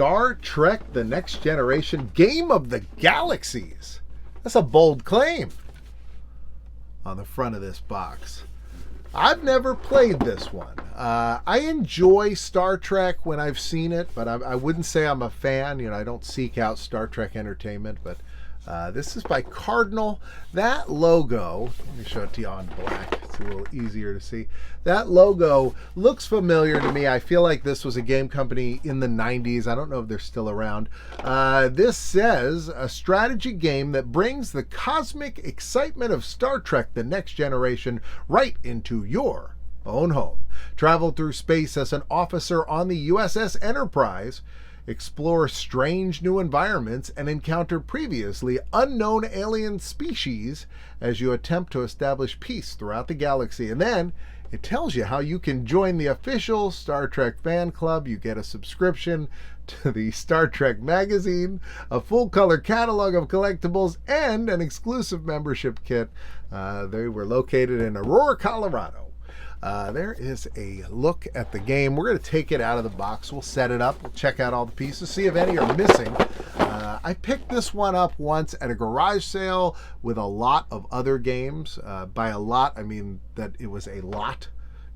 Star Trek The Next Generation Game of the Galaxies. That's a bold claim on the front of this box. I've never played this one. I enjoy Star Trek when I've seen it, but I wouldn't say I'm a fan. I don't seek out Star Trek entertainment, but this is by Cardinal. That logo, let me show it to you on black. It's a little easier to see. That logo looks familiar to me. I feel like this was a game company in the 90s. I don't know if they're still around. This says, a strategy game that brings the cosmic excitement of Star Trek The Next Generation right into your own home. Travel through space as an officer on the USS Enterprise. Explore strange new environments and encounter previously unknown alien species as you attempt to establish peace throughout the galaxy. And then it tells you how you can join the official Star Trek fan club. You get a subscription to the Star Trek magazine, a full-color catalog of collectibles, and an exclusive membership kit. They were located in Aurora, Colorado. There is a look at the game. We're going to take it out of the box. We'll set it up. We'll check out all the pieces, see if any are missing. I picked this one up once at a garage sale with a lot of other games. By a lot, I mean that it was a lot,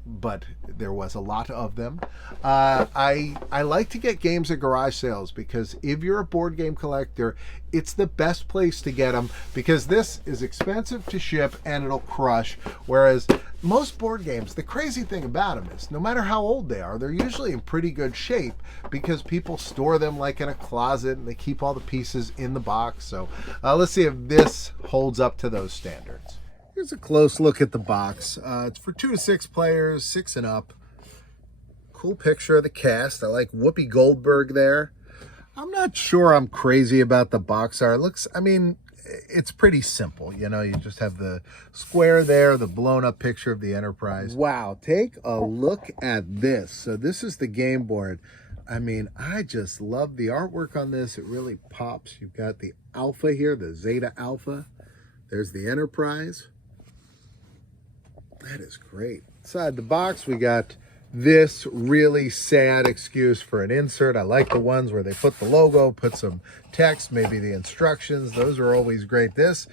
but there was a lot of them. I like to get games at garage sales because if you're a board game collector, it's the best place to get them because this is expensive to ship and it'll crush. Whereas most board games, the crazy thing about them is no matter how old they are, they're usually in pretty good shape because people store them like in a closet and they keep all the pieces in the box. So let's see if this holds up to those standards. Here's a close look at the box. It's for 2 to 6 players, 6 and up. Cool picture of the cast. I like Whoopi Goldberg there. I'm not sure I'm crazy about the box art. It looks, I mean, it's pretty simple. You just have the square there, the blown up picture of the Enterprise. Wow, take a look at this. So this is the game board. I mean, I just love the artwork on this. It really pops. You've got the Alpha here, the Zeta Alpha. There's the Enterprise. That is great. Inside the box, we got this really sad excuse for an insert. I like the ones where they put the logo, put some text, maybe the instructions. Those are always great. This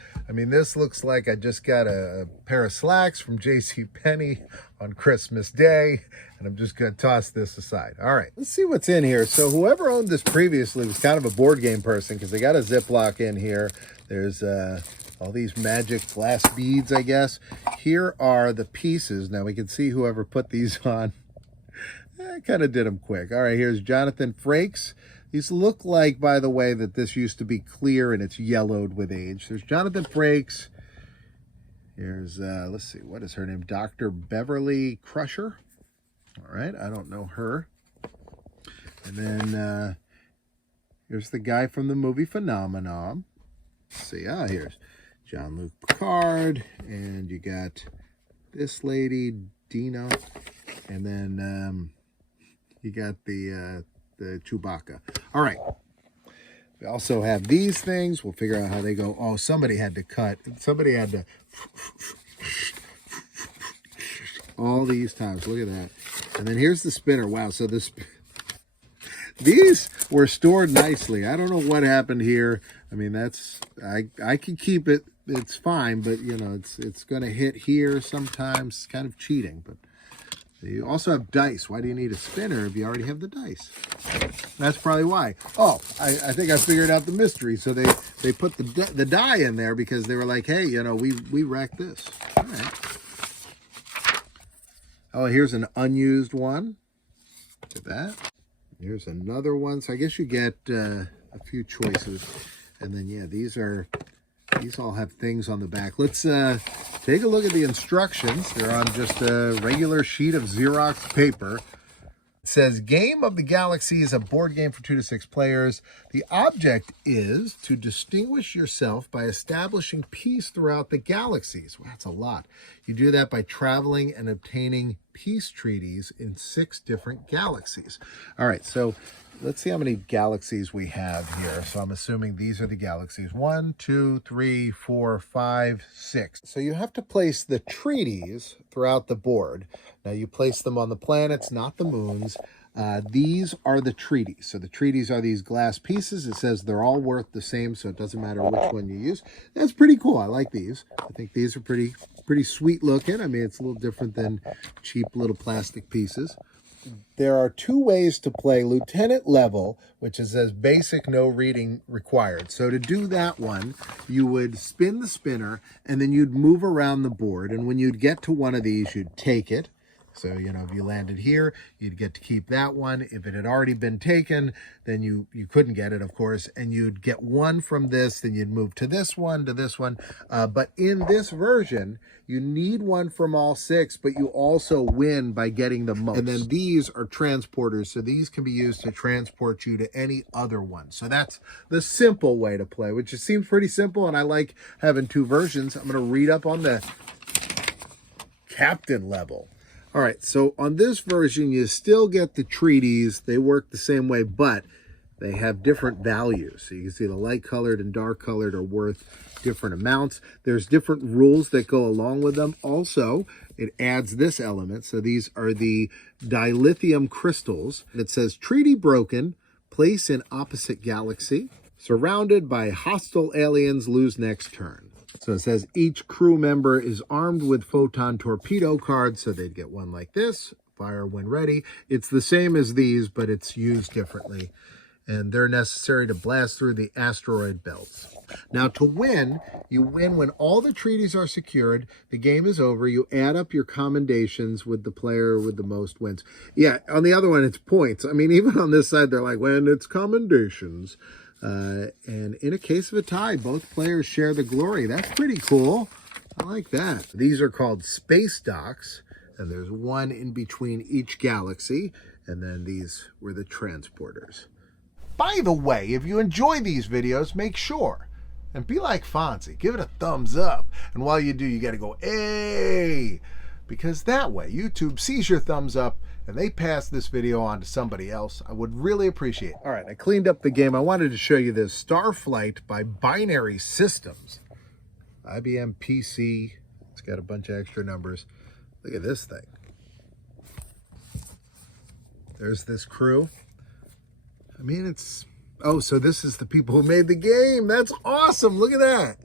looks like I just got a pair of slacks from JCPenney on Christmas Day, and I'm just going to toss this aside. All right, let's see what's in here. So whoever owned this previously was kind of a board game person because they got a Ziploc in here. There's all these magic glass beads, I guess. Here are the pieces. Now we can see whoever put these on. I kind of did them quick. All right, here's Jonathan Frakes. These look like, by the way, that this used to be clear and it's yellowed with age. There's Jonathan Frakes. Here's, let's see, what is her name? Dr. Beverly Crusher. All right, I don't know her. And then here's the guy from the movie Phenomenon. Let's see, here's Jean-Luc Picard, and you got this lady, Dina, and then you got the Chewbacca. All right. We also have these things. We'll figure out how they go. Oh, somebody had to cut. Somebody had to all these times. Look at that. And then here's the spinner. Wow. So these were stored nicely. I don't know what happened here. I mean, I can keep it. It's fine, but it's going to hit here sometimes. It's kind of cheating, but you also have dice. Why do you need a spinner if you already have the dice? That's probably why. Oh, I think I figured out the mystery. So they put the die in there because they were like, hey, we wrecked this. All right. Oh, here's an unused one. Look at that. Here's another one. So I guess you get a few choices. And then, yeah, these all have things on the back. Let's take a look at the instructions. They're on just a regular sheet of Xerox paper. It says, Game of the Galaxies is a board game for 2 to 6 players. The object is to distinguish yourself by establishing peace throughout the galaxies. Well, that's a lot. You do that by traveling and obtaining peace treaties in 6 different galaxies. All right, so let's see how many galaxies we have here. So I'm assuming these are the galaxies. 1, 2, 3, 4, 5, 6. So you have to place the treaties throughout the board. Now you place them on the planets, not the moons. These are the treaties. So the treaties are these glass pieces. It says they're all worth the same, so it doesn't matter which one you use. That's pretty cool. I like these. I think these are pretty sweet looking. I mean, it's a little different than cheap little plastic pieces. There are 2 ways to play lieutenant level, which is as basic, no reading required. So to do that one, you would spin the spinner and then you'd move around the board. And when you'd get to one of these, you'd take it. So, you know, if you landed here, you'd get to keep that one. If it had already been taken, then you couldn't get it, of course. And you'd get one from this, then you'd move to this one, to this one. But in this version, you need one from all 6, but you also win by getting the most. And then these are transporters, so these can be used to transport you to any other one. So that's the simple way to play, which just seems pretty simple, and I like having 2 versions. I'm going to read up on the captain level. All right, so on this version, you still get the treaties. They work the same way, but they have different values. So you can see the light colored and dark colored are worth different amounts. There's different rules that go along with them. Also, it adds this element. So these are the dilithium crystals. It says, treaty broken, place in opposite galaxy, surrounded by hostile aliens, lose next turn. So it says each crew member is armed with photon torpedo cards, so they'd get one like this, fire when ready. It's the same as these, but it's used differently. And they're necessary to blast through the asteroid belts. Now to win, you win when all the treaties are secured, the game is over, you add up your commendations with the player with the most wins. Yeah, on the other one, it's points. I mean, even on this side, they're like, when it's commendations. And in a case of a tie, both players share the glory. That's pretty cool. I like that. These are called space docks, and there's one in between each galaxy, and then these were the transporters. By the way, if you enjoy these videos, make sure and be like Fonzie, give it a thumbs up. And while you do, you got to go, hey, because that way YouTube sees your thumbs up and they pass this video on to somebody else. I would really appreciate it. All right, I cleaned up the game. I wanted to show you this Starflight by Binary Systems. IBM PC. It's got a bunch of extra numbers. Look at this thing. There's this crew. I mean, it's... Oh, so this is the people who made the game. That's awesome. Look at that.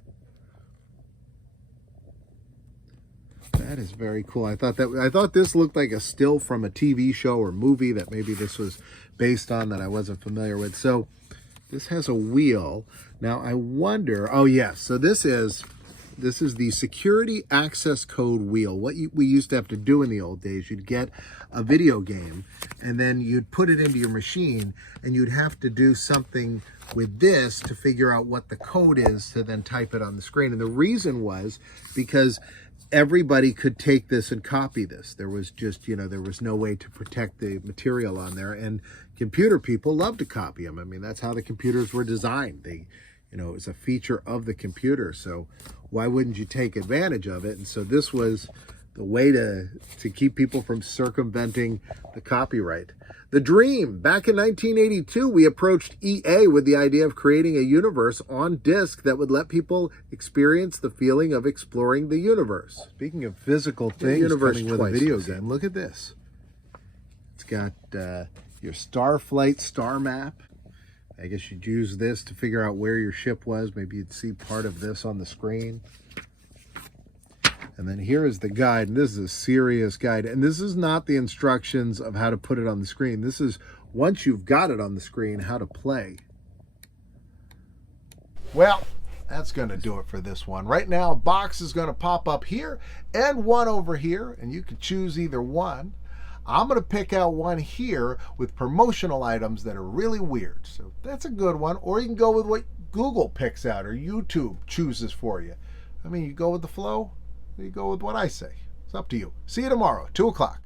That is very cool. I thought this looked like a still from a TV show or movie that maybe this was based on that I wasn't familiar with. So this has a wheel. Now I wonder, oh yes, so this is the security access code wheel. What we used to have to do in the old days, you'd get a video game and then you'd put it into your machine and you'd have to do something with this to figure out what the code is to then type it on the screen. And the reason was because everybody could take this and copy this. There was just, there was no way to protect the material on there. And computer people love to copy them. I mean, that's how the computers were designed. They, it was a feature of the computer. So why wouldn't you take advantage of it? And so this was the way to keep people from circumventing the copyright. The dream. Back in 1982, we approached EA with the idea of creating a universe on disk that would let people experience the feeling of exploring the universe. Speaking of physical things, universe coming with a video game, look at this. It's got your Starflight star map. I guess you'd use this to figure out where your ship was. Maybe you'd see part of this on the screen. And then here is the guide, and this is a serious guide. And this is not the instructions of how to put it on the screen. This is, once you've got it on the screen, how to play. Well, that's going to do it for this one. Right now, a box is going to pop up here and one over here, and you can choose either one. I'm going to pick out one here with promotional items that are really weird. So that's a good one. Or you can go with what Google picks out or YouTube chooses for you. I mean, you go with the flow. You go with what I say. It's up to you. See you tomorrow, 2 o'clock.